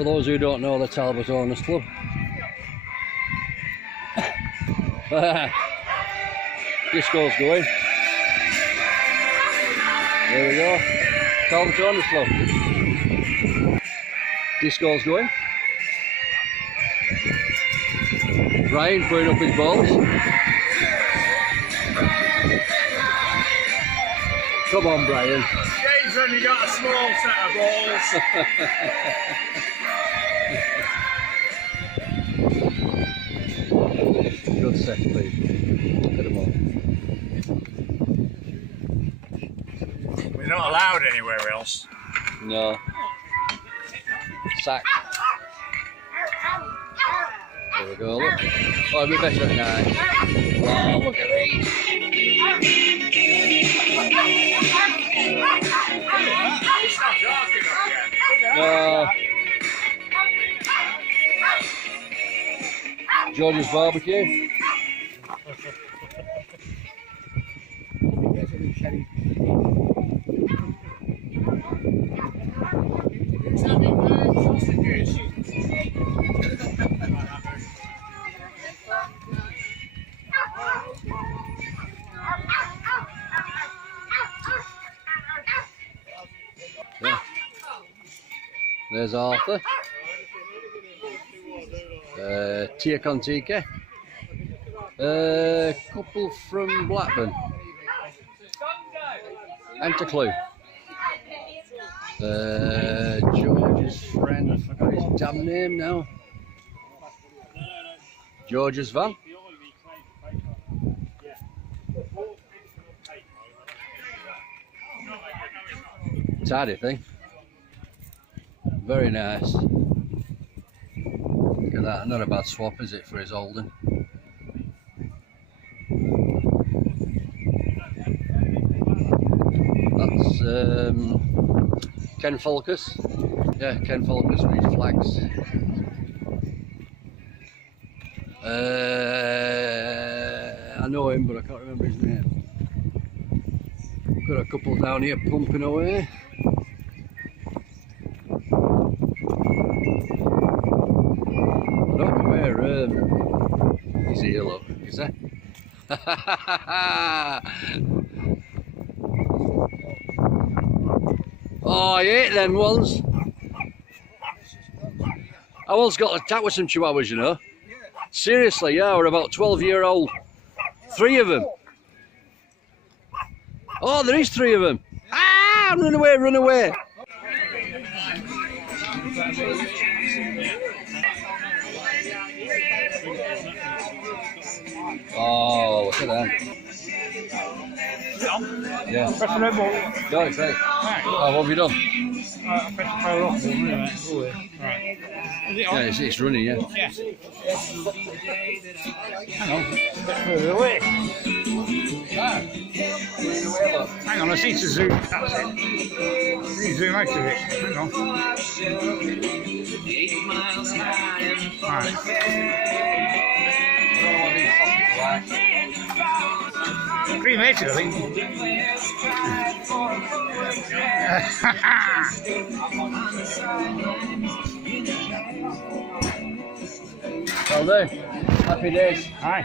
For those who don't know the Talbot Owners Club. Disco's going. There we go. Talbot Owners Club. Disco's going. Brian putting up his balls. Come on, Brian. Game's only got a small set of balls. Good set, Pete. Look at them all. We're not allowed anywhere else. No. Sack. There we go, look. Oh, it'll be better at night. Wow, look at these. It's not dark enough yet. No. George's barbecue. Yeah. There's Arthur. Tia Contica. Couple from Blackburn. Enter Clue. George's friend, I forgot his damn name now. George's van. Tidy thing. Very nice. Look at that, not a bad swap, is it, for his holding? That's Ken Fulkus. Yeah, Ken Fulkus with his flags. I know him, but I can't remember his name. Got a couple down here pumping away. I don't know where he's here, look, is he? Oh, I hate them ones. I once got attacked with some chihuahuas, you know. Seriously, yeah, we're about 12-year-old. 3 of them. Oh, there is 3 of them. Ah, run away, run away. Oh, look at that. Yeah. Press the red ball. No, it's right. Oh, what have you done? I pressed the power off ball, right. Is it on? Yeah, it's running, yeah. Yeah. Hang on. Get further away. Hang on, I see to zoom. That's it. You zoom out of it. Hang on. Right. Cremated, I think. Well done. Happy days. Hi.